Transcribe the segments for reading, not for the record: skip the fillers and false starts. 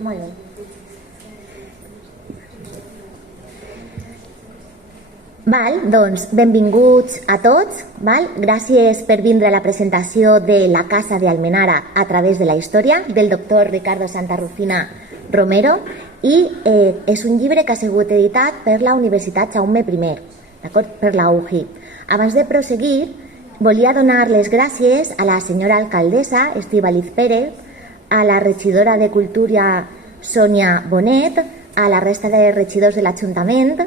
Molt bé. Val, doncs benvinguts a tots. Val? Gràcies per vindre a la presentació de La Casa de Almenara a través de la història del doctor Ricardo Santarrufina Romero, i és un llibre que ha sigut editat per la Universitat Jaume I, d'acord? Per la UJI. Abans de proseguir, volia donar les gràcies a la senyora alcaldessa Estíbaliz Pérez, a la regidora de Cultura Sònia Bonet, a la resta de regidors de l'Ajuntament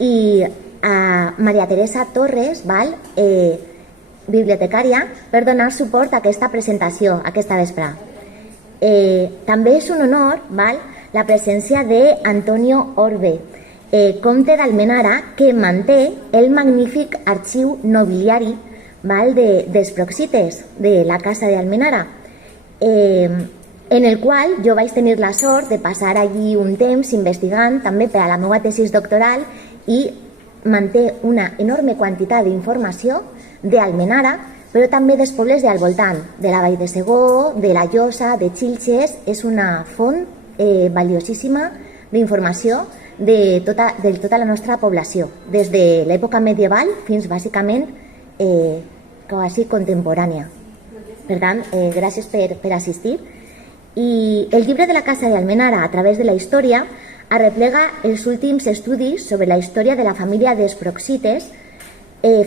i a Maria Teresa Torres, bibliotecària, per donar suport a aquesta presentació aquesta vespre. També és un honor la presència d'Antonio Orbe, comte d'Almenara, que manté el magnífic arxiu nobiliari dels Proxites, de la Casa de Almenara, en el qual jo vaig tenir la sort de passar allí un temps investigant també per a la meva tesis doctoral, i manté una enorme quantitat d'informació d'Almenara, però també dels pobles del voltant, de la Vall de Segó, de la Llosa, de Xilxes. És una font valiosíssima d'informació de tota la nostra població, des de l'època medieval fins bàsicament quasi contemporània. Per tant, gràcies per assistir. I el llibre de la Casa de Almenara a través de la història arreplega els últims estudis sobre la història de la família dels Proxites,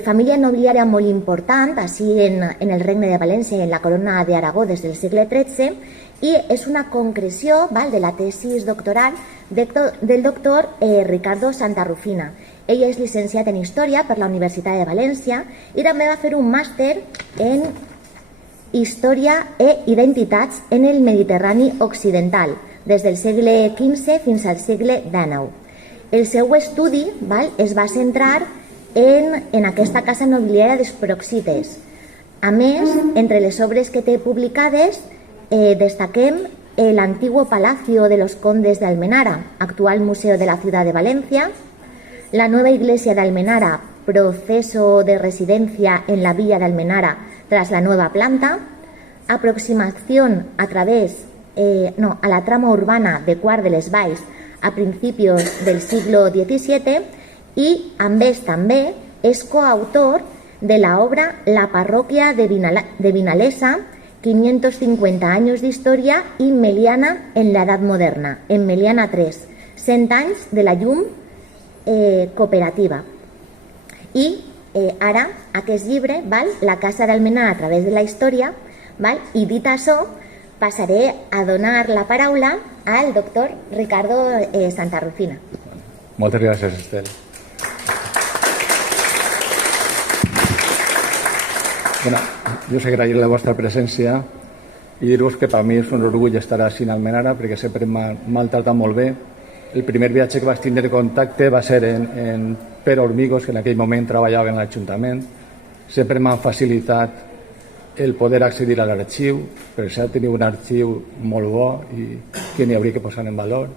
família nobiliària molt important així en el Regne de València i en la Corona d'Aragó des del segle XIII, i és una concreció de la tesis doctoral del doctor Ricardo Santarrufina. Ell és llicenciat en Història per la Universitat de València i també va fer un màster en Història i Identitats en el Mediterrani Occidental, des del segle XV fins al segle XIX. El seu estudi es va centrar en aquesta casa nobiliària dels Proxites. A més, entre les obres que té publicades, destaquem el Antiguo Palacio de los Condes de Almenara, actual Museo de la Ciudad de Valencia, la nueva iglesia de Almenara, proceso de residencia en la villa de Almenara tras la nueva planta, aproximación a la trama urbana de Quart de les Valls a principios del siglo XVII, i amb ells també és coautor de la obra La parroquia de Vinalesa, 550 años de historia y Meliana en la Edad Moderna, en Meliana 3, 100 anys de la llum cooperativa. I ara aquest llibre, La Casa d'Almenara a través de la història, i dit això, passaré a donar la paraula al doctor Ricardo Santarrufina. Moltes gràcies, Estel. Bueno, jo us agrair la vostra presència i dir-vos que per mi és un orgull estar així en Almenara, perquè sempre m'han tractat molt bé. El primer viatge que vaig tindre contacte va ser en Pere Hormigos, que en aquell moment treballava en l'Ajuntament. Sempre m'han facilitat el poder accedir a l'arxiu, perquè s'ha de tenir un arxiu molt bo i que n'hi hauria que posar en valor.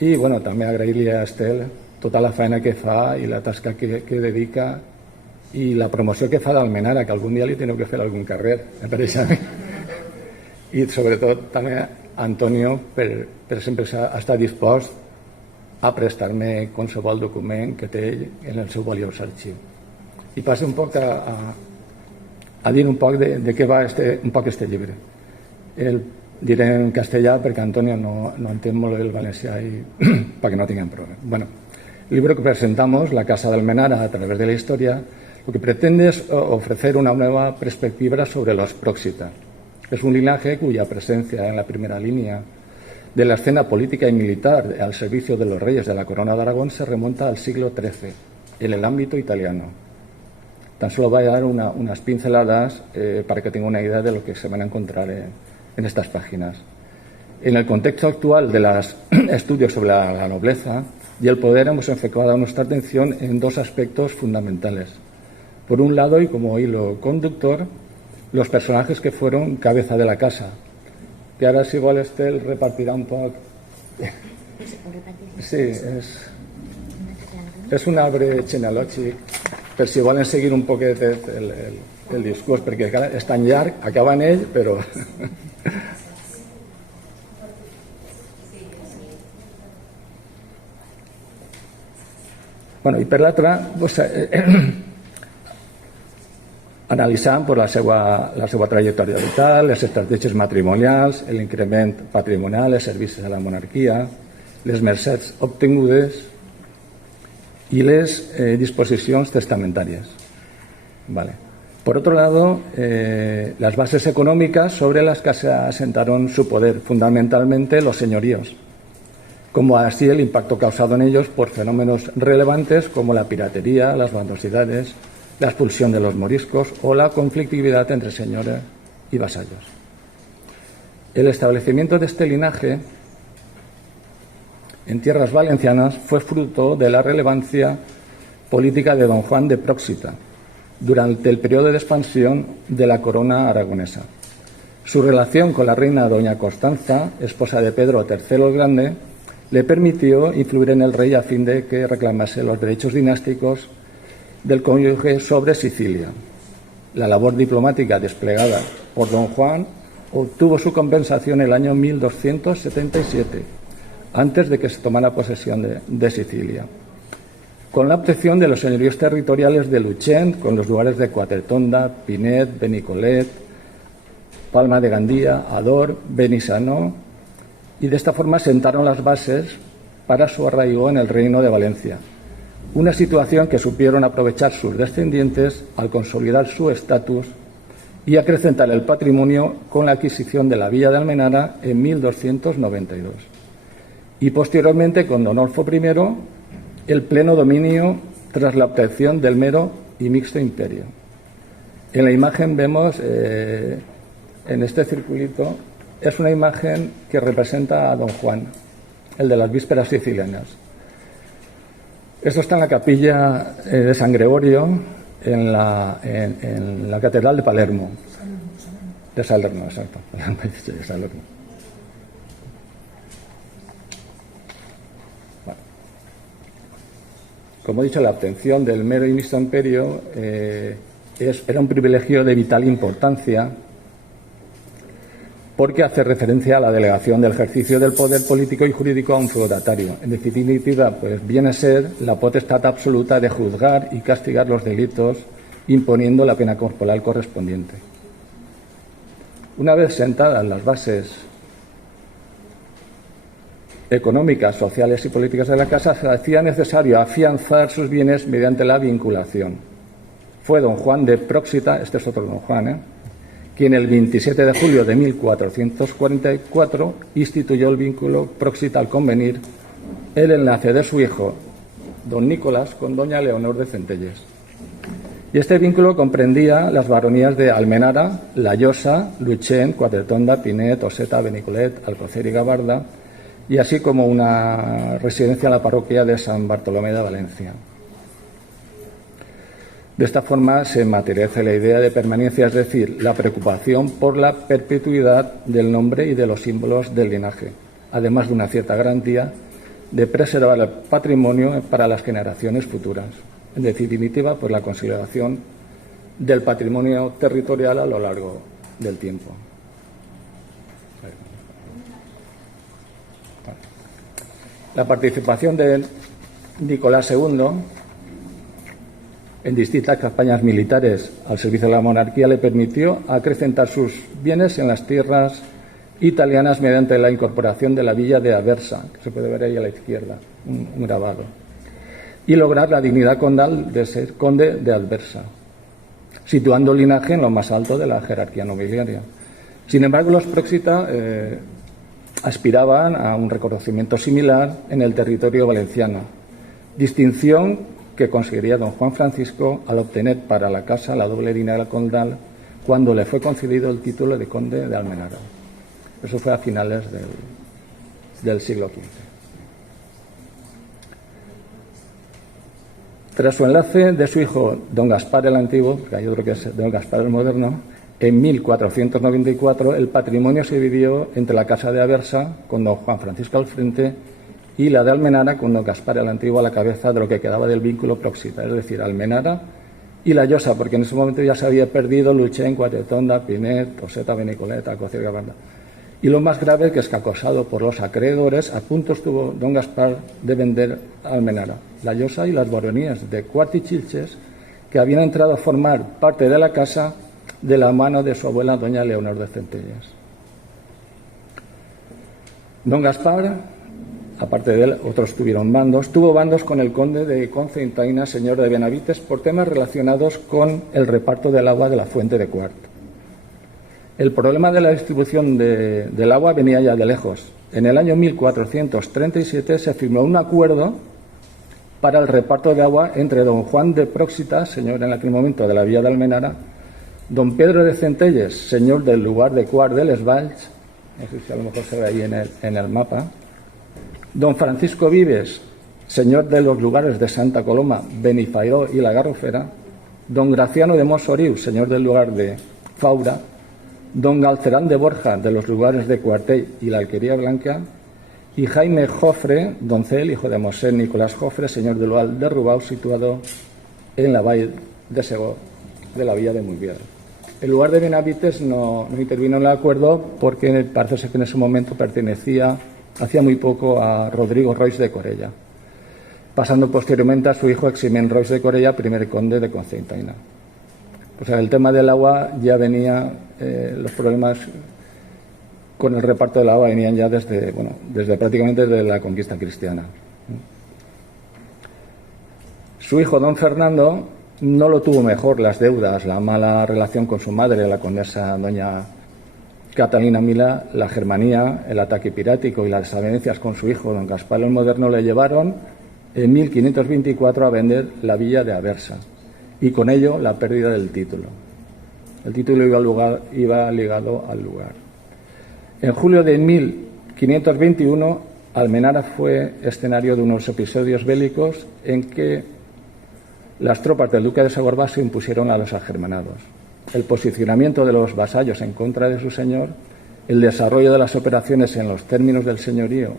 I bueno, també agrair-li a Estel tota la feina que fa i la tasca que dedica i la promoció que fa d'Almenara, que algun dia li teniu que fer algun carrer, me pareix a mi. I sobretot també a Antonio per sempre estar dispost a prestar-me qualsevol document que té ell en el seu valiós arxiu. I passo un poc a dir un poc de què va este llibre. El diré en castellà perquè Antonio no entén molt bé el valencià i perquè no tinguem problema. Bueno, el libro que presentamos, La Casa de Almenara a través de la historia, lo que pretende es ofrecer una nueva perspectiva sobre los Proxita. Es un linaje cuya presencia en la primera línea de la escena política y militar al servicio de los reyes de la Corona de Aragón se remonta al siglo XIII, en el ámbito italiano. Tan solo voy a dar unas pinceladas para que tengan una idea de lo que se van a encontrar en estas páginas. En el contexto actual de los estudios sobre la nobleza y el poder hemos enfocado nuestra atención en dos aspectos fundamentales. Por un lado, y como hilo conductor, los personajes que fueron cabeza de la casa. Que ahora si igual Estel repartirá un poco. Sí, és un arbre genealògic, per si volen seguir un poquet el discurs, perquè és tan llarg, acaba en ell, però... Bueno, i per l'altra, doncs, analitzant la seva trajectòria vital, les estratègies matrimonials, l'increment patrimonial, els servicis a la monarquia, les merceds obtingudes y las disposiciones testamentarias. Vale. Por otro lado, las bases económicas sobre las que se asentaron su poder, fundamentalmente los señoríos, como así el impacto causado en ellos por fenómenos relevantes como la piratería, las bandosidades, la expulsión de los moriscos o la conflictividad entre señores y vasallos. El establecimiento de este linaje en tierras valencianas fue fruto de la relevancia política de don Juan de Próxita durante el periodo de expansión de la corona aragonesa. Su relación con la reina doña Constanza, esposa de Pedro III el Grande, le permitió influir en el rey a fin de que reclamase los derechos dinásticos del cónyuge sobre Sicilia. La labor diplomática desplegada por don Juan obtuvo su compensación en el año 1277, antes de que se tomara posesión de Sicilia, con la obtención de los señoríos territoriales de Luchén, con los lugares de Quatretonda, Pinet, Benicolet, Palma de Gandía, Ador, Benissanó, y de esta forma sentaron las bases para su arraigo en el Reino de Valencia, una situación que supieron aprovechar sus descendientes al consolidar su estatus y acrecentar el patrimonio con la adquisición de la villa de Almenara en 1292. Y posteriormente, con don Adolfo I, el pleno dominio tras la obtención del mero y mixto imperio. En la imagen vemos, en este circulito, es una imagen que representa a don Juan, el de las vísperas sicilianas. Esto está en la capilla de San Gregorio, en la Catedral de Palermo. De Salerno, exacto. De Salerno. Bueno. Como he dicho, la obtención del mero y mixto imperio era un privilegio de vital importancia, porque hace referencia a la delegación del ejercicio del poder político y jurídico a un feudatario. En definitiva, pues viene a ser la potestad absoluta de juzgar y castigar los delitos, imponiendo la pena corporal correspondiente. Una vez sentadas las bases económicas, sociales y políticas de la casa, se hacía necesario afianzar sus bienes mediante la vinculación. Fue don Juan de Próxita, este es otro don Juan, quien el 27 de julio de 1444 instituyó el vínculo Próxita al convenir el enlace de su hijo, don Nicolás, con doña Leonor de Centelles. Y este vínculo comprendía las baronías de Almenara, La Llosa, Luchén, Quatretonda, Pinet, Oseta, Benicolet, Alcocer y Gabarda, y así como una residencia en la parroquia de San Bartolomé de Valencia. De esta forma se materializa la idea de permanencia, es decir, la preocupación por la perpetuidad del nombre y de los símbolos del linaje, además de una cierta garantía de preservar el patrimonio para las generaciones futuras. En definitiva, pues la consolidación del patrimonio territorial a lo largo del tiempo. La participación de Nicolás II en distintas campañas militares al servicio de la monarquía le permitió acrecentar sus bienes en las tierras italianas mediante la incorporación de la villa de Aversa, que se puede ver ahí a la izquierda, un grabado, y lograr la dignidad condal de ser conde de Aversa, situando el linaje en lo más alto de la jerarquía nobiliaria. Sin embargo, los Próxita aspiraban a un reconocimiento similar en el territorio valenciano, distinción que conseguiría don Juan Francisco al obtener para la casa la doble dignidad condal cuando le fue concedido el título de conde de Almenara. Eso fue a finales del siglo XV. Tras su enlace de su hijo don Gaspar el Antiguo, que hay otro que es don Gaspar el Moderno, en 1494 el patrimonio se dividió entre la casa de Aversa, con don Juan Francisco al frente, y la de Almenara, con don Gaspar el Antiguo a la cabeza de lo que quedaba del vínculo Próxita, es decir, Almenara y La Llosa, porque en ese momento ya se había perdido Luchén, Quatretonda, Pinet, Oseta, Benicolet, Alcocer y Gabarda. Y lo más grave que es que, acosado por los acreedores, a punto estuvo don Gaspar de vender Almenara, la llosa y las baronías de Cuart y Chilches, que habían entrado a formar parte de la casa de la mano de su abuela doña Leonor de Centellas. Don Gaspar, aparte de él, otros tuvieron bandos. Tuvo bandos con el conde de Cocentaina, señor de Benavites, por temas relacionados con el reparto del agua de la fuente de Cuart. El problema de la distribución del agua venía ya de lejos. En el año 1437 se firmó un acuerdo para el reparto de agua entre don Juan de Próxita, señor en aquel momento de la villa de Almenara, don Pedro de Centelles, señor del lugar de Cuart de les Valls, no sé si a lo mejor se ve ahí en el mapa, don Francisco Vives, señor de los lugares de Santa Coloma, Benifairó y La Garrofera, don Graciano de Mosoriu, señor del lugar de Faura, don Galcerán de Borja, de los lugares de Cuartell y la Alquería Blanca, y Jaime Jofre, doncel, hijo de Mosén Nicolás Jofre, señor del lugar de Rubao, situado en la valle de Segó, de la villa de Muyvier. El lugar de Benavites no intervino en el acuerdo porque parece ser que en ese momento pertenecía, hacía muy poco, a Rodrigo Rois de Corella, pasando posteriormente a su hijo Eximén Rois de Corella, primer conde de Cocentaina. O sea, el tema del agua ya venía, los problemas con el reparto del agua venían ya desde prácticamente desde la conquista cristiana. Su hijo don Fernando no lo tuvo mejor. Las deudas, la mala relación con su madre, la condesa doña Catalina Mila, la germanía, el ataque pirático y las desavenencias con su hijo don Gaspar el Moderno le llevaron en 1524 a vender la villa de Aversa, y con ello la pérdida del título. El título iba ligado al lugar. En julio de 1521, Almenara fue escenario de unos episodios bélicos en que las tropas del duque de Segorba se impusieron a los agermanados. El posicionamiento de los vasallos en contra de su señor, el desarrollo de las operaciones en los términos del señorío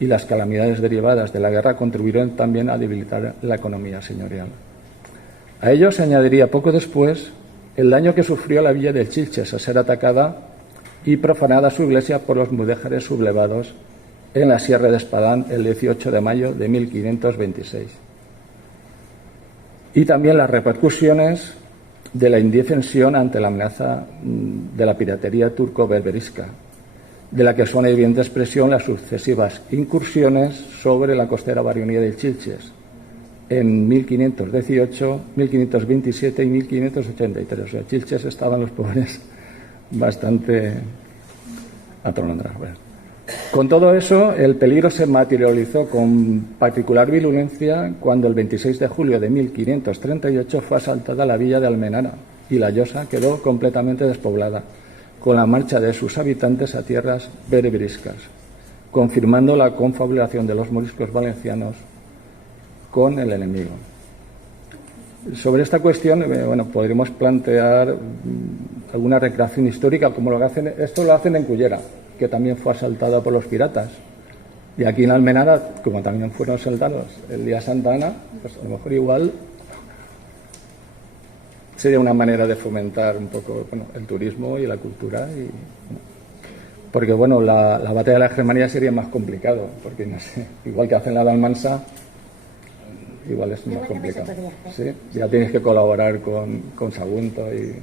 y las calamidades derivadas de la guerra contribuyeron también a debilitar la economía señorial. A ello se añadiría poco después el daño que sufrió la villa de Chilches al ser atacada y profanada su iglesia por los mudéjares sublevados en la Sierra de Espadán el 18 de mayo de 1526. Y también las repercusiones de la indefensión ante la amenaza de la piratería turco-berberisca, de la que son evidente expresión las sucesivas incursiones sobre la costera barionía de Chilches en 1518, 1527 y 1583. O sea, Chilches estaban los pobres bastante atolondrados. Bueno. Con todo eso, el peligro se materializó con particular virulencia cuando el 26 de julio de 1538 fue asaltada la villa de Almenara y la llosa quedó completamente despoblada, con la marcha de sus habitantes a tierras berberiscas, confirmando la confabulación de los moriscos valencianos con el enemigo. Sobre esta cuestión, podríamos plantear alguna recreación histórica, como lo hacen, esto lo hacen en Cullera, que también fue asaltada por los piratas. Y aquí en Almenara, como también fueron asaltados el día de Santa Ana, pues a lo mejor igual sería una manera de fomentar un poco el turismo y la cultura. Porque la batalla de la Germanía sería más complicado, porque no sé, igual que hacen la de Almansa, igual es más complicado. ¿Sí? Ya tienes que colaborar con Sagunto y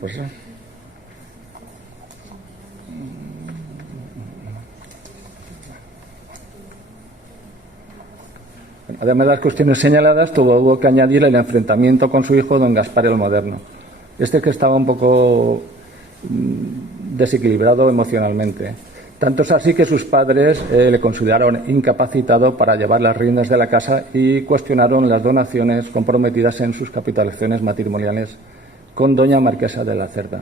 pues eso. Además de las cuestiones señaladas, hubo que añadir el enfrentamiento con su hijo don Gaspar el Moderno. Que estaba un poco desequilibrado emocionalmente. Tanto es así que sus padres le consideraron incapacitado para llevar las riendas de la casa y cuestionaron las donaciones comprometidas en sus capitalizaciones matrimoniales con doña Marquesa de la Cerda.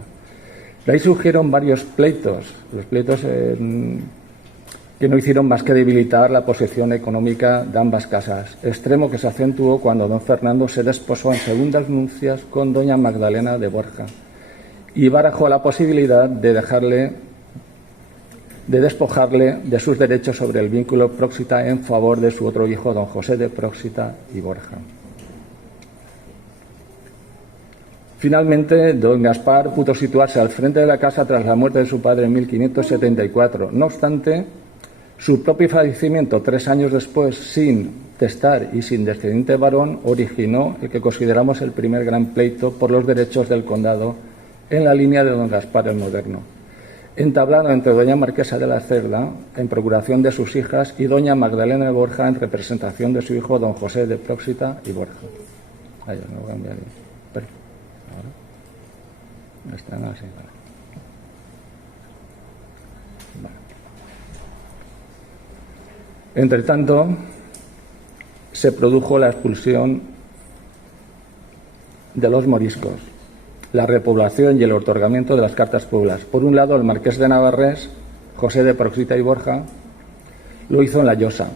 De ahí surgieron varios pleitos. Los pleitos que no hicieron más que debilitar la posición económica de ambas casas, extremo que se acentuó cuando don Fernando se desposó en segundas nupcias con doña Magdalena de Borja y barajó la posibilidad de despojarle de sus derechos sobre el vínculo Próxita en favor de su otro hijo, don José de Próxita y Borja. Finalmente, don Gaspar pudo situarse al frente de la casa tras la muerte de su padre en 1574. No obstante, su propio fallecimiento 3 años después, sin testar y sin descendiente varón, originó el que consideramos el primer gran pleito por los derechos del condado en la línea de don Gaspar el Moderno, entablado entre doña Marquesa de la Cerda, en procuración de sus hijas, y doña Magdalena de Borja, en representación de su hijo don José de Próxita y Borja. Ahí, no voy a enviar. Ahora. Están así. Vale. Entre tanto, se produjo la expulsión de los moriscos, la repoblación y el otorgamiento de las cartas pueblas. Por un lado, el marqués de Navarrés, José de Próxita y Borja, lo hizo en La Llosa,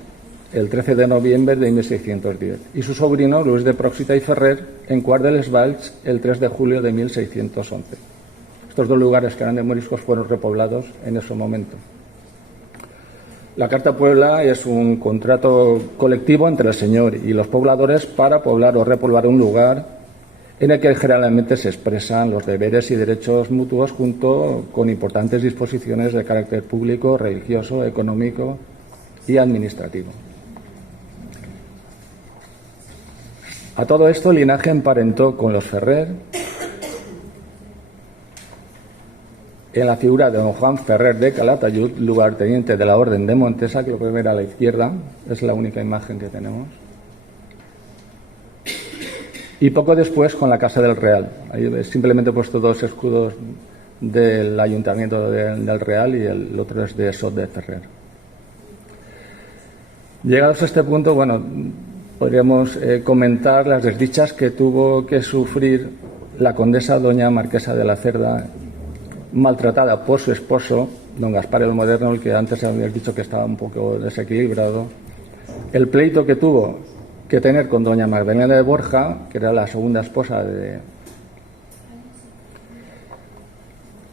el 13 de noviembre de 1610, y su sobrino, Luis de Próxita y Ferrer, en Quart de les Valls, el 3 de julio de 1611. Estos 2 lugares que eran de moriscos fueron repoblados en ese momento. La Carta Puebla es un contrato colectivo entre el señor y los pobladores para poblar o repoblar un lugar en el que generalmente se expresan los deberes y derechos mutuos junto con importantes disposiciones de carácter público, religioso, económico y administrativo. A todo esto, el linaje emparentó con los Ferrer en la figura de don Juan Ferrer de Calatayud, lugarteniente de la Orden de Montesa, que lo pueden ver a la izquierda, es la única imagen que tenemos. Y poco después con la Casa del Real. Ahí simplemente he puesto 2 escudos del Ayuntamiento del Real y el otro es de Sot de Ferrer. Llegados a este punto, bueno, podríamos comentar las desdichas que tuvo que sufrir la condesa doña Marquesa de la Cerda, maltratada por su esposo, don Gaspar el Moderno, el que antes habíamos dicho que estaba un poco desequilibrado, el pleito que tuvo que tener con doña Magdalena de Borja, que era la segunda esposa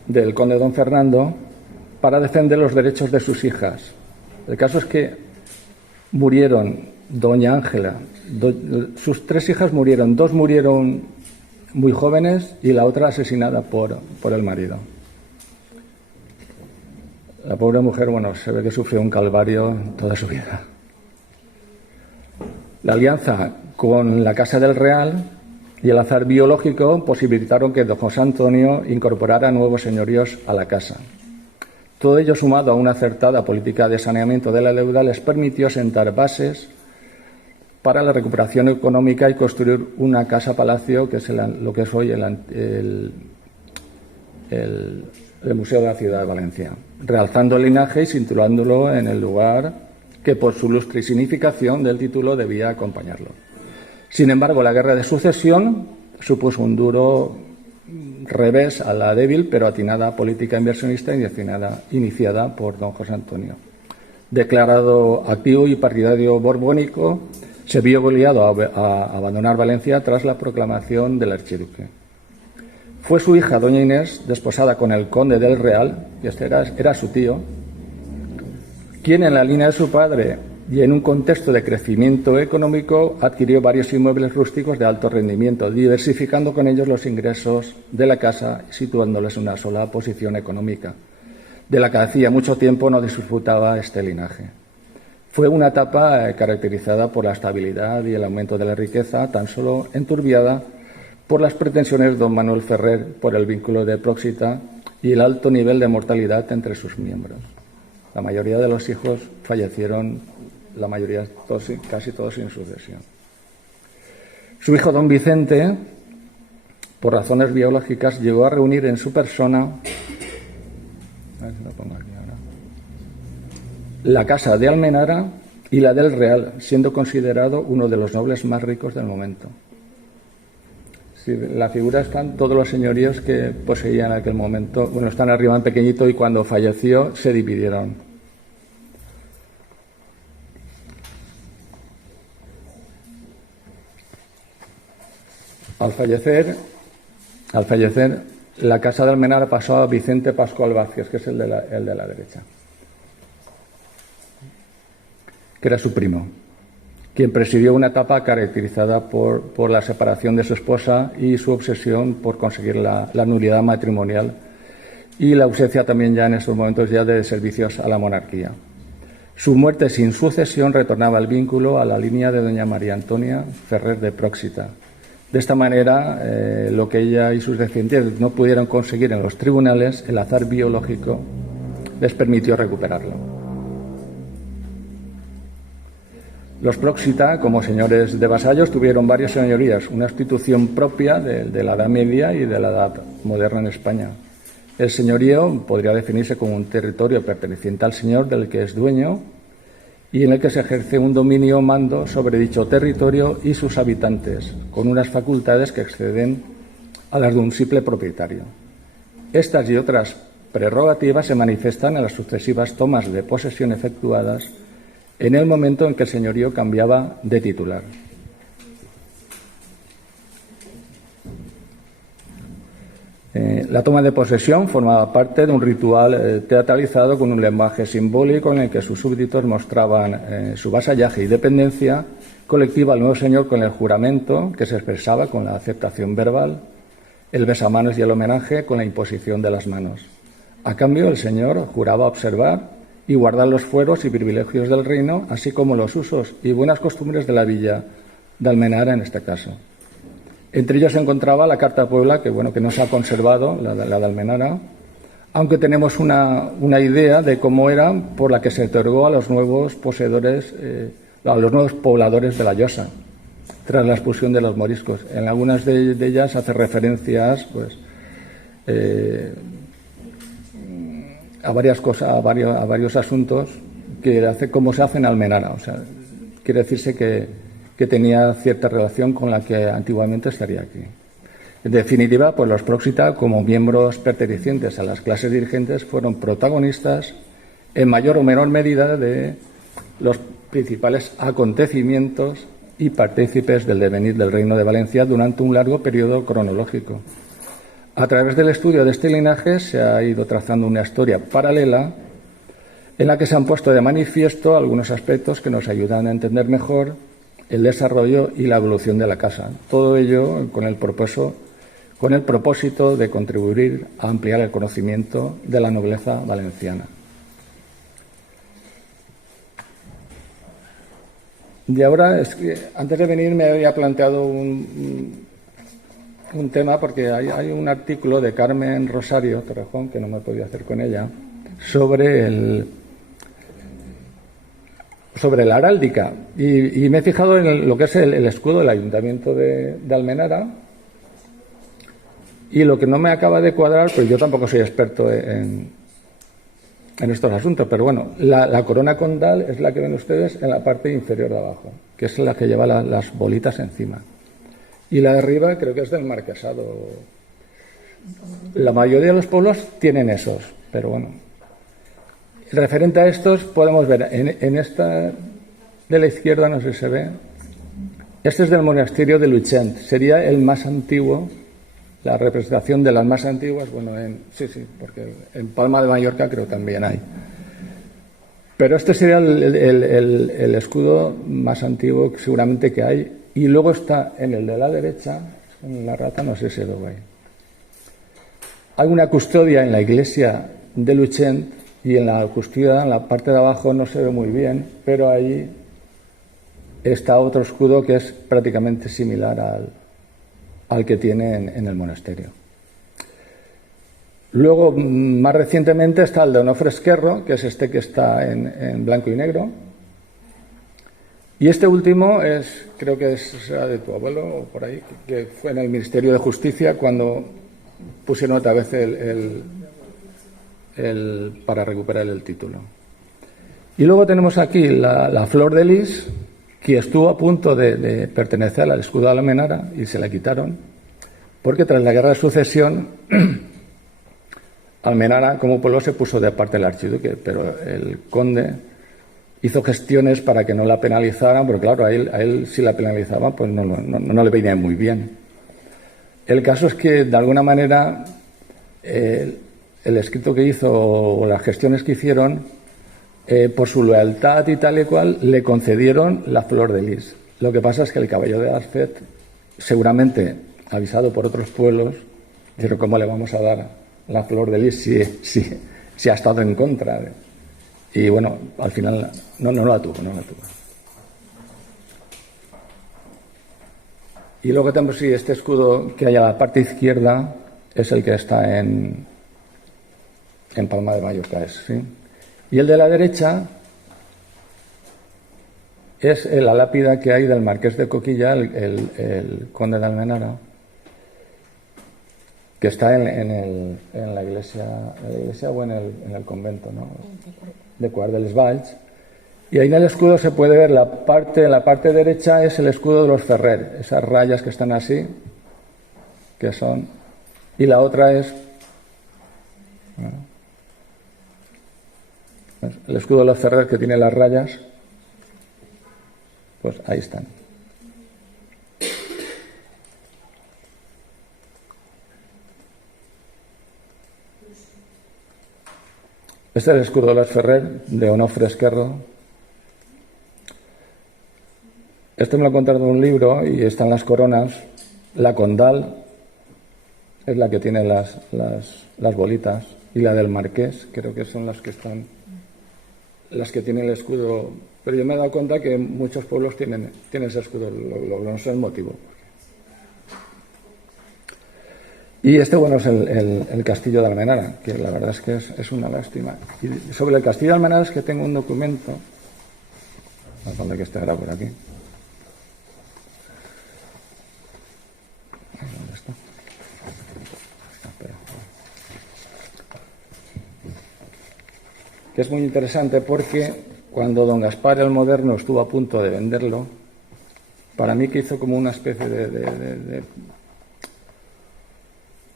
del conde don Fernando, para defender los derechos de sus hijas. El caso es que murieron doña Ángela, sus 3 hijas murieron, 2 murieron muy jóvenes y la otra asesinada por el marido. La pobre mujer, bueno, se ve que sufrió un calvario toda su vida. La alianza con la Casa del Real y el azar biológico posibilitaron que don José Antonio incorporara nuevos señoríos a la casa. Todo ello, sumado a una acertada política de saneamiento de la deuda, les permitió sentar bases para la recuperación económica y construir una casa-palacio, que es lo que es hoy el Museo de la Ciudad de Valencia, realzando el linaje y situándolo en el lugar que por su lustre y significación del título debía acompañarlo. Sin embargo, la Guerra de Sucesión supuso un duro revés a la débil pero atinada política inversionista iniciada por don José Antonio. Declarado activo y partidario borbónico, se vio obligado a abandonar Valencia tras la proclamación del archiduque. Fue su hija, doña Inés, desposada con el conde del Real, que este era su tío, quien en la línea de su padre y en un contexto de crecimiento económico adquirió varios inmuebles rústicos de alto rendimiento, diversificando con ellos los ingresos de la casa y situándoles en una sola posición económica, de la que hacía mucho tiempo no disfrutaba este linaje. Fue una etapa caracterizada por la estabilidad y el aumento de la riqueza, tan solo enturbiada por las pretensiones de don Manuel Ferrer por el vínculo de Próxita y el alto nivel de mortalidad entre sus miembros. La mayoría de los hijos fallecieron, la mayoría, casi todos sin sucesión. Su hijo don Vicente, por razones biológicas, llegó a reunir en su persona, a ver si lo pongo aquí ahora, la casa de Almenara y la del Real, siendo considerado uno de los nobles más ricos del momento. Sí, la figura están todos los señoríos que poseían en aquel momento. Bueno, están arriba en pequeñito y cuando falleció se dividieron. Al fallecer, la casa de Almenara pasó a Vicente Pascual Vázquez, que es el de la derecha, que era su primo, quien presidió una etapa caracterizada por la separación de su esposa y su obsesión por conseguir la nulidad matrimonial y la ausencia también ya en estos momentos ya de servicios a la monarquía. Su muerte sin sucesión retornaba el vínculo a la línea de doña María Antonia Ferrer de Próxita. De esta manera, lo que ella y sus descendientes no pudieron conseguir en los tribunales, el azar biológico les permitió recuperarlo. Los Próxita, como señores de vasallos, tuvieron varias señorías, una institución propia de la Edad Media y de la Edad Moderna en España. El señorío podría definirse como un territorio perteneciente al señor del que es dueño y en el que se ejerce un dominio o mando sobre dicho territorio y sus habitantes, con unas facultades que exceden a las de un simple propietario. Estas y otras prerrogativas se manifiestan en las sucesivas tomas de posesión efectuadas en el momento en que el señorío cambiaba de titular. La toma de posesión formaba parte de un ritual teatralizado con un lenguaje simbólico en el que sus súbditos mostraban su vasallaje y dependencia colectiva al nuevo señor con el juramento, que se expresaba con la aceptación verbal, el besamanos y el homenaje con la imposición de las manos. A cambio, el señor juraba observar y guardar los fueros y privilegios del reino, así como los usos y buenas costumbres de la villa de Almenara en este caso. Entre ellos se encontraba la Carta de Puebla, que no se ha conservado, la de Almenara, aunque tenemos una idea de cómo era por la que se otorgó a los nuevos poseedores, a los nuevos pobladores de la Llosa, tras la expulsión de los moriscos. En algunas de ellas hace referencias a varias cosas, a varios asuntos que hace cómo se hace en Almenara. O sea, quiere decirse que tenía cierta relación con la que antiguamente estaría aquí. En definitiva, pues los Próxita, como miembros pertenecientes a las clases dirigentes, fueron protagonistas en mayor o menor medida de los principales acontecimientos y partícipes del devenir del Reino de Valencia durante un largo periodo cronológico. A través del estudio de este linaje se ha ido trazando una historia paralela en la que se han puesto de manifiesto algunos aspectos que nos ayudan a entender mejor el desarrollo y la evolución de la casa. Todo ello con el propósito de contribuir a ampliar el conocimiento de la nobleza valenciana. Y ahora, es que antes de venir me había planteado un tema, porque hay un artículo de Carmen Rosario Torrejón, que no me podía hacer con ella, sobre la heráldica, y me he fijado en lo que es el escudo del Ayuntamiento de Almenara, y lo que no me acaba de cuadrar, pues yo tampoco soy experto en estos asuntos, pero bueno, la corona condal es la que ven ustedes en la parte inferior de abajo, que es la que lleva las bolitas encima, y la de arriba creo que es del marquesado. La mayoría de los pueblos tienen esos, pero bueno. Referente a estos, podemos ver en esta de la izquierda, no sé si se ve, este es del monasterio de Luchent, sería el más antiguo, la representación de las más antiguas, sí, porque en Palma de Mallorca creo también hay. Pero este sería el escudo más antiguo seguramente que hay, y luego está en el de la derecha, en la rata, no sé si lo ve. Hay una custodia en la iglesia de Luchent, y en la custodia, en la parte de abajo, no se ve muy bien, pero ahí está otro escudo que es prácticamente similar al que tiene en el monasterio. Luego, más recientemente, está el de Onofre Esquerro, que es este que está en blanco y negro. Y este último creo que será de tu abuelo, o por ahí, que fue en el Ministerio de Justicia cuando pusieron otra vez para recuperar el título. Y luego tenemos aquí la flor de lis, que estuvo a punto de pertenecer al escudo de Almenara y se la quitaron, porque tras la guerra de sucesión Almenara como pueblo se puso de parte del archiduque, pero el conde hizo gestiones para que no la penalizaran, porque claro, a él si la penalizaban pues no le venía muy bien. El caso es que de alguna manera el escrito que hizo o las gestiones que hicieron por su lealtad y tal y cual, le concedieron la flor de lis. Lo que pasa es que el caballero de Arcet, seguramente avisado por otros pueblos, dijeron, ¿cómo le vamos a dar la flor de lis si ha estado en contra? Y bueno, al final no la tuvo. Y luego tenemos, sí, este escudo que hay a la parte izquierda es el que está en Palma de Mallorca, ¿sí? Y el de la derecha es la lápida que hay del Marqués de Coquilla, el conde de Almenara, que está en la iglesia o en el convento, ¿no? De Quart de les Valls. Y ahí en el escudo se puede ver la parte derecha es el escudo de los Ferrer, esas rayas que están así, que son, y la otra es, bueno, el escudo de los Ferrer que tiene las rayas, pues ahí están. Este es el escudo de los Ferrer, de Onofre Esquerro. Este me lo contaron en un libro y están las coronas. La condal es la que tiene las bolitas, y la del Marqués creo que son las que tienen el escudo. Pero yo me he dado cuenta que muchos pueblos tienen ese escudo, no sé el motivo. Y este, bueno, es el castillo de Almenara, que la verdad es que es una lástima. Y sobre el castillo de Almenara es que tengo un documento, ¿dónde que estará por aquí? ¿Dónde está? Espera. Que es muy interesante porque cuando don Gaspar el Moderno estuvo a punto de venderlo, para mí que hizo como una especie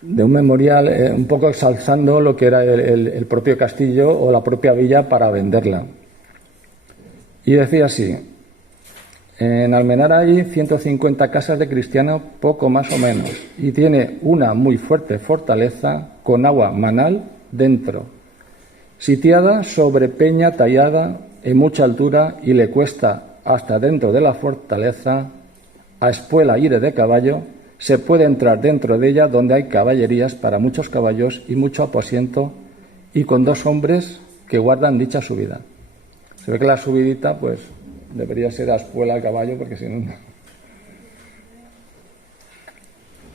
de un memorial, un poco exalzando lo que era el propio castillo o la propia villa para venderla. Y decía así: en Almenara hay 150 casas de cristianos, poco más o menos, y tiene una muy fuerte fortaleza con agua manal dentro, sitiada sobre peña tallada en mucha altura, y le cuesta hasta dentro de la fortaleza, a espuela ire de caballo, se puede entrar dentro de ella, donde hay caballerías para muchos caballos y mucho aposento, y con 2 hombres que guardan dicha subida. Se ve que la subidita, pues, debería ser a espuela a caballo, porque si no...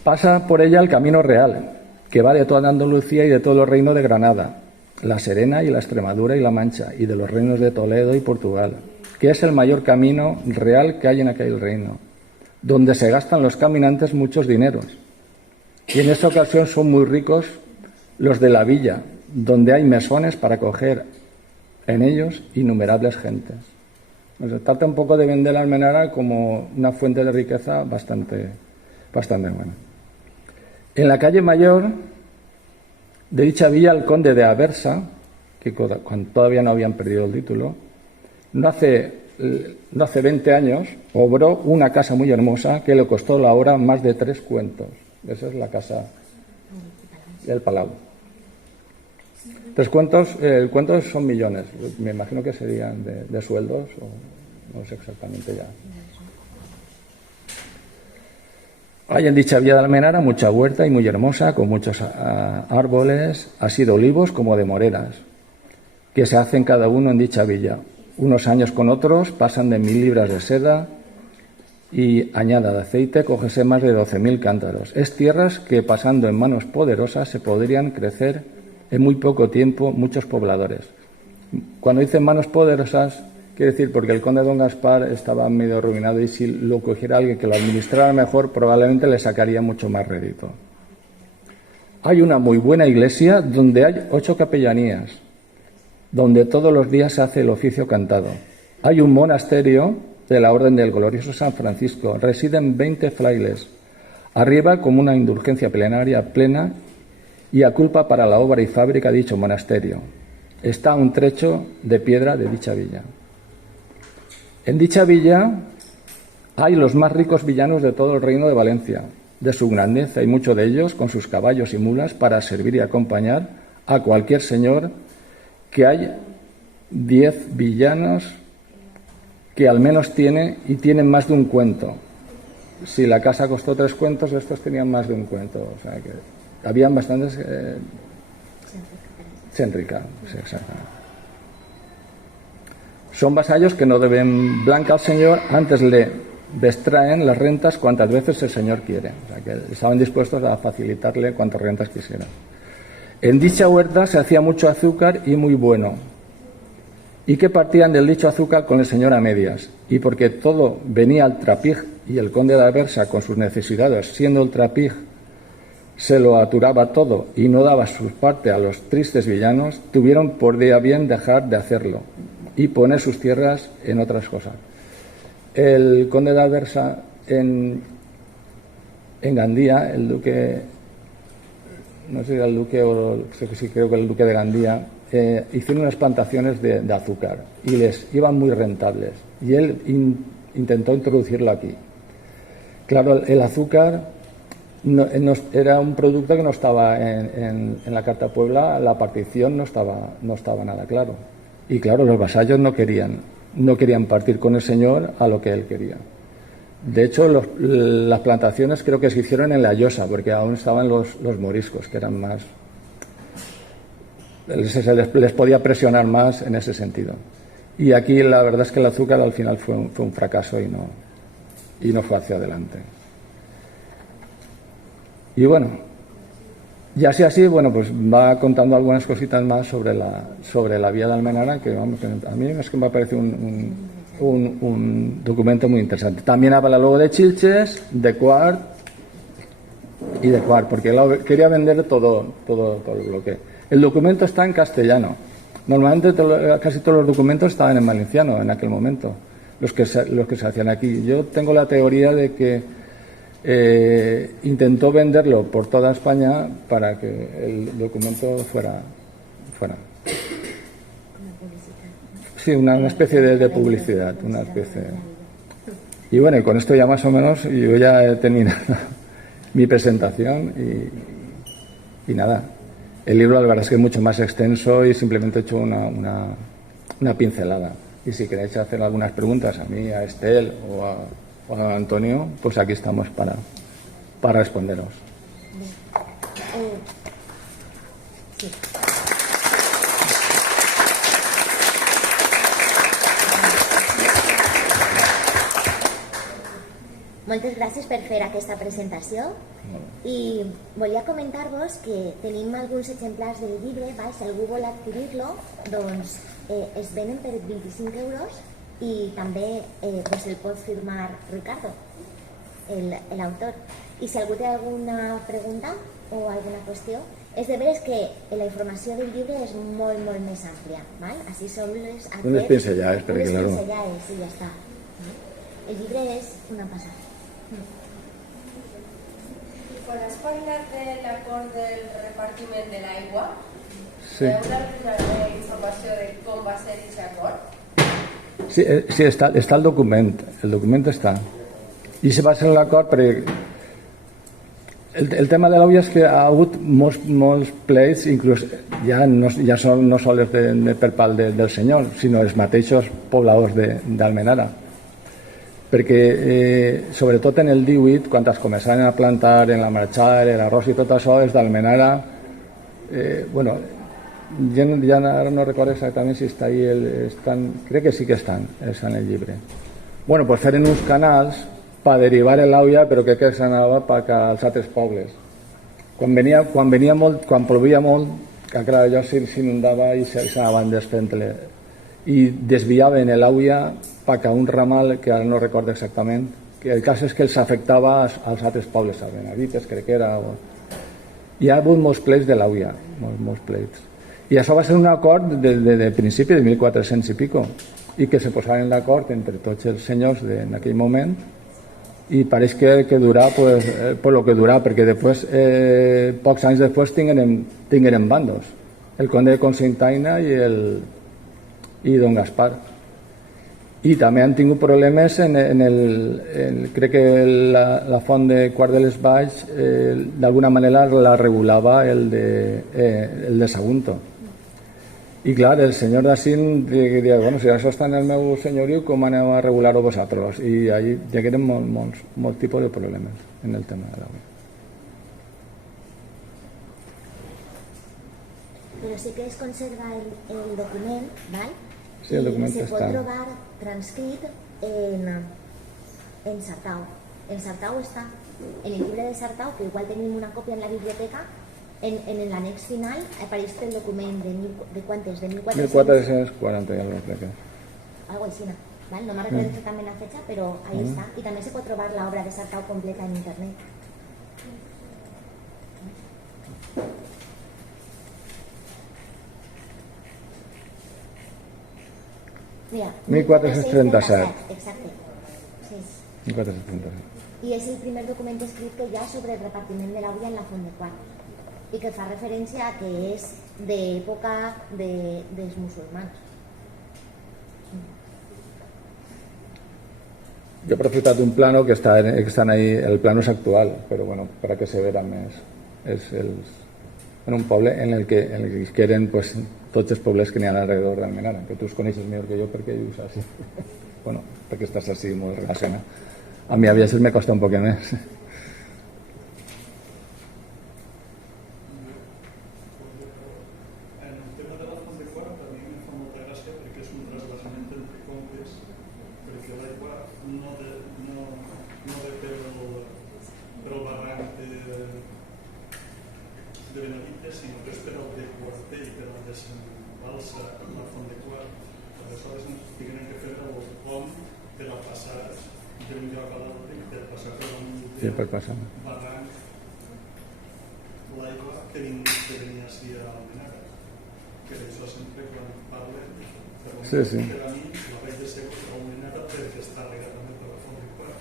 Pasa por ella el camino real, que va de toda Andalucía y de todo el reino de Granada, la Serena y la Extremadura y la Mancha, y de los reinos de Toledo y Portugal, que es el mayor camino real que hay en aquel reino, donde se gastan los caminantes muchos dineros. Y en esta ocasión son muy ricos los de la villa, donde hay mesones para acoger en ellos innumerables gentes. Se trata un poco de vender la Almenara como una fuente de riqueza bastante buena. En la calle Mayor de dicha villa, el conde de Aversa, que cuando todavía no habían perdido el título, no hace 20 años obró una casa muy hermosa que le costó la hora más de 3 cuentos. Esa es la casa del Palau. 3 cuentos, el cuento son millones, me imagino que serían de sueldos, o no sé exactamente ya. Hay en dicha villa de Almenara mucha huerta y muy hermosa, con muchos árboles, así de olivos como de moreras, que se hacen cada uno en dicha villa. Unos años con otros pasan de 1000 libras de seda, y añada de aceite cógese más de 12.000 cántaros. Es tierras que, pasando en manos poderosas, se podrían crecer en muy poco tiempo muchos pobladores. Cuando dicen manos poderosas, quiere decir porque el conde don Gaspar estaba medio arruinado, y si lo cogiera alguien que lo administrara mejor, probablemente le sacaría mucho más rédito. Hay una muy buena iglesia donde hay 8 capellanías, donde todos los días se hace el oficio cantado. Hay un monasterio de la Orden del Glorioso San Francisco. Residen 20 frailes. Arriba, como una indulgencia plenaria plena y a culpa para la obra y fábrica de dicho monasterio, está un trecho de piedra de dicha villa. En dicha villa hay los más ricos villanos de todo el reino de Valencia. De su grandeza, y muchos de ellos con sus caballos y mulas para servir y acompañar a cualquier señor que hay 10 villanos que al menos tienen más de un cuento. Si la casa costó 3 cuentos, estos tenían más de un cuento. O sea que habían bastantes... Céntrica, sí, exactamente. Son vasallos que no deben blanca al señor, antes le extraen las rentas cuantas veces el señor quiere. O sea que estaban dispuestos a facilitarle cuantas rentas quisieran. En dicha huerta se hacía mucho azúcar y muy bueno, y que partían del dicho azúcar con el señor a medias, y porque todo venía al trapij y el conde de Alversa con sus necesidades, siendo el trapij se lo aturaba todo y no daba su parte a los tristes villanos, tuvieron por día bien dejar de hacerlo y poner sus tierras en otras cosas. El conde de Alversa en Gandía, el duque, no sé si era el duque o sí, creo que el duque de Gandía, hicieron unas plantaciones de azúcar y les iban muy rentables, y él intentó introducirlo aquí. Claro, el azúcar era un producto que no estaba en la Carta Puebla, la partición no estaba nada claro. Y claro, los vasallos no querían partir con el señor a lo que él quería. De hecho, las plantaciones creo que se hicieron en La Llosa, porque aún estaban los moriscos, que eran más... les podía presionar más en ese sentido. Y aquí la verdad es que el azúcar al final fue un fracaso y no fue hacia adelante. Y bueno, y así, bueno, pues va contando algunas cositas más sobre la vía de Almenara, que vamos, a mí es que me parece un documento muy interesante. También habla luego de Chilches, de Quart y de Quart, porque él quería vender todo el bloque. El documento está en castellano. Normalmente casi todos los documentos estaban en valenciano en aquel momento, los que se hacían aquí. Yo tengo la teoría de que intentó venderlo por toda España para que el documento fuera. Sí, una especie de publicidad, una especie. Y bueno, y con esto ya más o menos yo ya he terminado mi presentación y nada. El libro la verdad es que es mucho más extenso y simplemente he hecho una pincelada. Y si queréis hacer algunas preguntas a mí, a Estel o a Antonio, pues aquí estamos para responderos. Sí. Moltes gràcies per fer aquesta presentació i volia comentar-vos que tenim alguns exemplars del llibre, si algú vol adquirir-lo, doncs es venen per 25 euros i també pues el pot firmar Ricardo, l'autor. I si algú té alguna pregunta o alguna qüestió, és de veres que la informació del llibre és molt, molt més àmplia, així sols unes pinzellades, perquè claro. Unes pinzellades i ja està. El llibre és una passada. ¿Podrás parlar de l'acord del repartiment de l'aigua? Sí. ¿Alguna informació de com va ser aquest acord? Sí, está el documento está. Y se va a hacer l'acord perquè el tema de l'AUIA és que ha hagut molts pleits, inclús ja no sols per part del senyor, sinó els mateixos pobladors d'Almenara. Perquè sobretot en el 18, quan es començaven a plantar en la Marxar, l'arròs i tot això, és d'Almenara, bueno, ja ara no recordo exactament si està ahí, crec que sí que estan en el llibre. Bueno, pues feren uns canals per derivar l'AUIA, però crec que s'anava als altres pobles. Quan plovia molt, que clar, allò s'inundava i s'anaven desfent-le. I desviaven l'AUIA per a un ramal que ara no recordo exactament, que el cas és que els afectava als altres pobles, a Benavites, crec que era. Hi ha hagut molts pleits de l'AUIA, molts pleits. I això va ser un acord de principi de 1400 i pico, i que se posaven d'acord entre tots els senyors en aquell moment, i pareix que durà pues lo que durà, perquè després, pocs anys després tingueren bandos, el conde de Cocentaina i don Gaspar. I també han tingut problemes crec que la font de Quart de les Valls d'alguna manera la regulava el de Sagunto. I clar, el senyor d'Assín diria, bueno, si això està en el meu senyoriu, com aneu a regular-ho vosaltres? I allí hi hagueren molts tipus de problemes en el tema de l'aigua. Però sí que es conserva el document, ¿vale? Sí, el document se està. pot trobar transcrit en Sartau. En Sartau està, en el llibre de Sartau, que igual tenim una còpia en la biblioteca, en l'annex final apareix el document de quantes? De 1440, ja lo crec que és. Algo així, ¿vale? No me recuerdo exactamente la fecha, pero ahí está. Y también se puede trobar la obra de Sartau completa en internet. Mira, 1437. Exacte. Sí. 1437. I és el primer document escrit que hi ha sobre el repartiment de l'aigua en la Font de Quart i que fa referència a que és d'època dels musulmans. Yo he aprofitat un plano que están ahí, el plano es actual, pero bueno, para que se vea més. És en un poble en el que quieren pues, tots els pobles que n'hi ha alrededor d'Almenara, que tu els coneixes millor que jo perquè vius així. Bueno, perquè estàs així molt relacionat. A mi a veces me costa un poc més. Sí, per passar. L'aigua que venia així a Almenara, que d'això sempre quan parlen, sí, sí. per a mi la vall de Seco és Almenara perquè està regat també per la Font de Quart.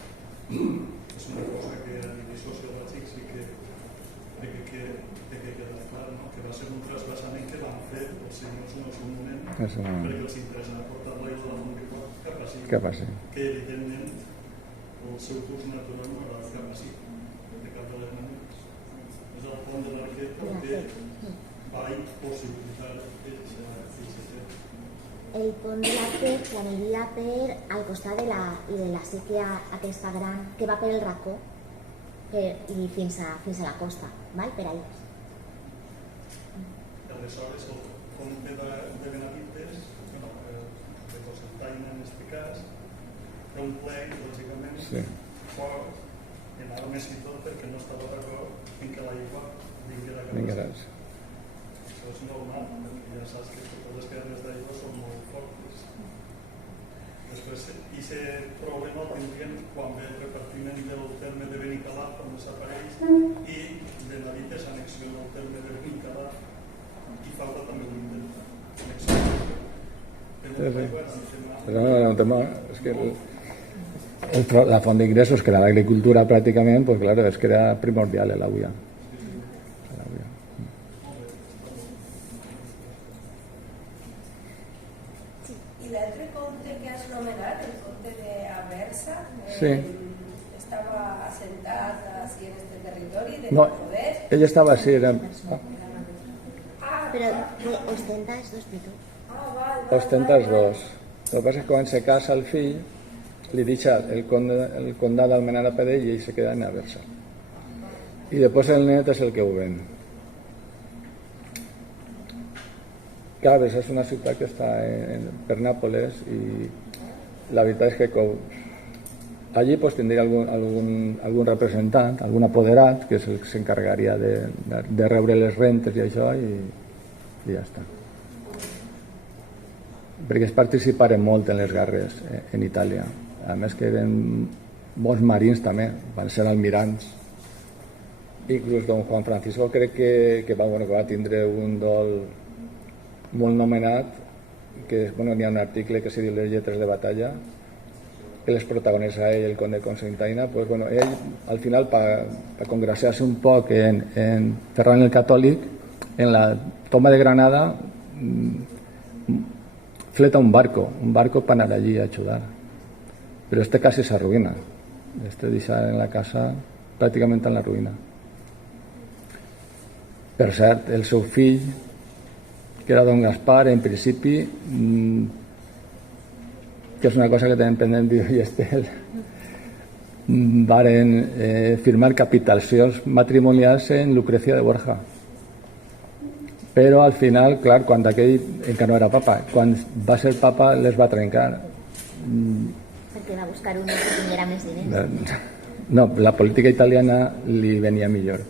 És una cosa que a nivell sociològic sí que queda clar, no? Que va ser un trasbassament que van fer els senyors en el seu moment perquè els interessava portar l'aigua de la Font de Quart cap ací. Que evidentment el seu curs natural no va cap ací, de cap de les maneres. És el pont de l'Arqueta que va impossibilitar el pont de l'Arquet s'aniria al costat de la sèquia aquesta gran que va per el racó i fins a la costa, val? Per allà. Aleshores el comte de Benavites, de Cosentaina en aquest cas, té un ple, lògicament, fort, en armes i tot, perquè no estava d'acord en que l'aigua vinguera cap a Sants. Això és normal, perquè ja saps que totes les cadenes d'aigua són molt fortes. Després, aquest problema el tindrien quan ve el repartiment del terme de Benicalaf, quan desapareix, i Benavites anexiona el terme de Benicalaf i falta també l'intent. Un tema, es que la font d'ingressos que era l'agricultura pràcticament, pues claro, es que era primordial el agua. I l'altre comte que has nomenat, el comte d'Aversa, estava assentat així en aquest territori de poder? Ell estava així, era... Però ostenta els dos títols. Ostenta els dos. El que passa és que quan se casa el fill, li deixa el condat d'Almenara per ell i ell se queda en Aversa. I després el net és el que ho ven. Aversa és una ciutat que està per Nàpoles i la veritat és que allí pues, tindria algun representant, algun apoderat, que és el que s'encarregaria de rebre les rentes i això i ja està. Perquè es participaren molt en les guerres en Itàlia. A més que eren bons marins també, van ser almirants. Inclús don Juan Francisco crec que va tindre un dol molt nomenat, que n'hi ha un article que se diu Les lletres de batalla, que les protagoniza ell, el conde Cosentaina. Pues, ell al final, per congraciar-se un poc en Ferran el Catòlic, en la toma de Granada fleta un barco para anar allí a ayudar. Pero este casi se arruïna. Este deixa en la casa pràcticament en la ruïna. Per cert, el seu fill que era don Gaspar, en principi, que és una cosa que tenen pendent jo i Estel, varen firmar capitalacions matrimonials en Lucrecia de Borja. Però al final, clar, quan aquell encara no era papa, quan va ser papa les va trencar. Perquè va buscar uno que tinguera més diners. No, la política italiana li venia millor.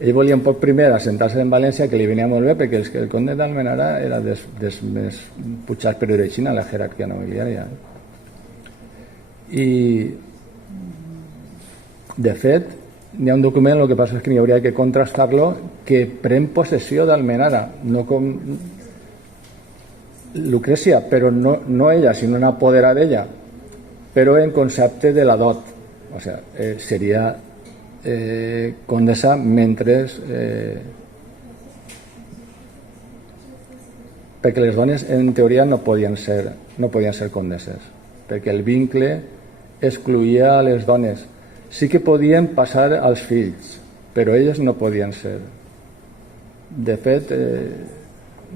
Ell volia un poc primer assentar-se en València, que li venia molt bé, perquè el conde d'Almenara era dels més pujats per Eurexina, la jerarquia nobiliària. I, de fet, n'hi ha un document, el que passa és que n'hi hauria que contrastar-lo, que pren possessió d'Almenara, no com Lucrecia, però no ella, sinó una apoderada d'ella, però en concepte de la dot. O sigui, seria condessa mentre perquè les dones en teoria no podien ser condesses, perquè el vincle excluïa a les dones. Sí que podien passar als fills, però elles no podien ser. De fet,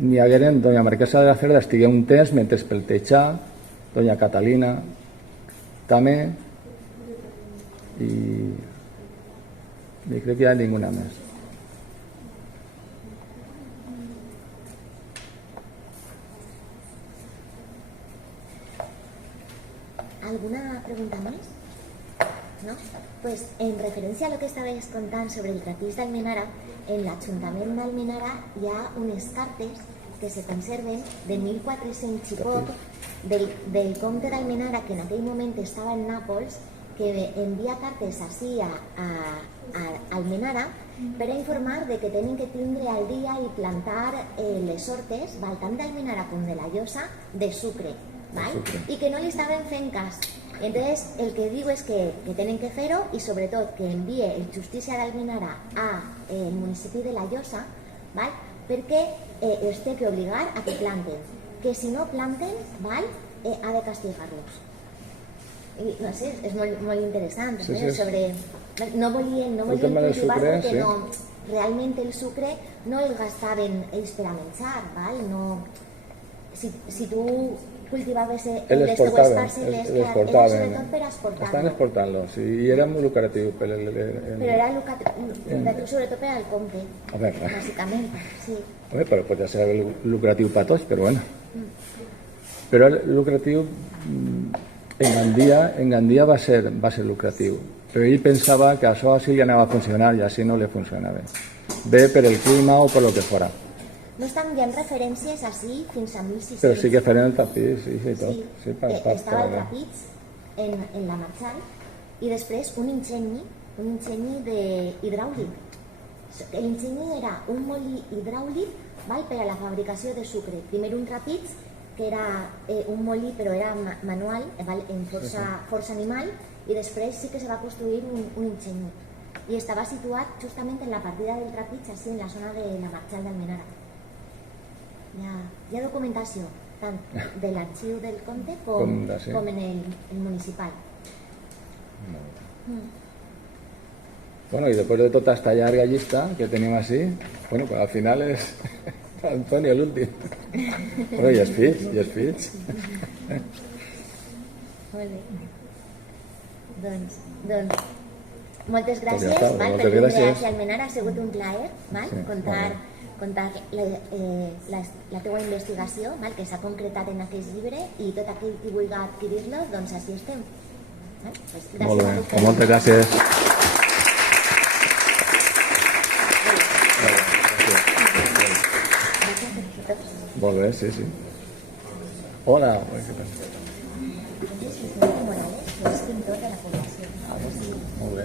n'hi hagueren, doña Marquesa de la Cerda estigué un temps mentre peltejà, doña Catalina també, i crec que hi ha ninguna més. ¿Alguna pregunta más? ¿No? Pues en referència a lo que estabais contant sobre el trapís d'Almenara, en l'Ajuntament d'Almenara hi ha unes cartes que se conserven de 1400 i poc del comte d'Almenara, que en aquell moment estava en Nàpols, que envia cartes així a Almenara per a informar de que tenen que tindre al dia i plantar les hortes, tant d'Almenara com de la Llosa, de sucre, i que no li estaven fent cas. Entonces, el que diu és que tenen que fer-ho, i sobretot que envie el Justícia d'Almenara al municipi de la Llosa, perquè els té que obligar a que planten, que si no planten ha de castigar-los. I no sé, és molt interessant, sobre no volien cultivar perquè realment el sucre no el gastaven ells per a menjar, si tu cultivaves les teues parcel·les, era sobretot per exportar-lo. Estan exportant-lo, i era molt lucratiu. Però era lucratiu sobretot per al comte, bàsicament. Però pot ser lucratiu per tots, però bueno. Però lucratiu en Gandia va ser lucratiu, però ell pensava que això així li anava a funcionar i així no li funcionava bé per el clima o per lo que fora. No estan dient referències així fins a 1600. Però sí que farem el tapís i tot. Estava el tapís en la Marchal i després un ingenyi hidràulic. L'ingenyi era un molí hidràulic per a la fabricació de sucre. Primer un trapís, que era un molí però era manual, en força animal, i després sí que se va construir un ingenyi. I estava situat justament en la partida del trapís, així en la zona de la Marchal d'Almenara. Hi ha documentació, tant de l'arxiu del comte com en el municipal. Bueno, y después de toda esta larga lista que tenim així, bueno, pues al final és Antonio el últim. Bueno, i els fills. Molt bé. Doncs, moltes gràcies per vindre a Almenara. Ha sigut un plaer contar la teua investigació, que s'ha concretat en aquest llibre, i tot aquell que vulgui adquirir-lo, doncs així estem. Molt bé, moltes gràcies. Molt bé, sí. Hola. Morales, que és pintor de la població. Molt bé,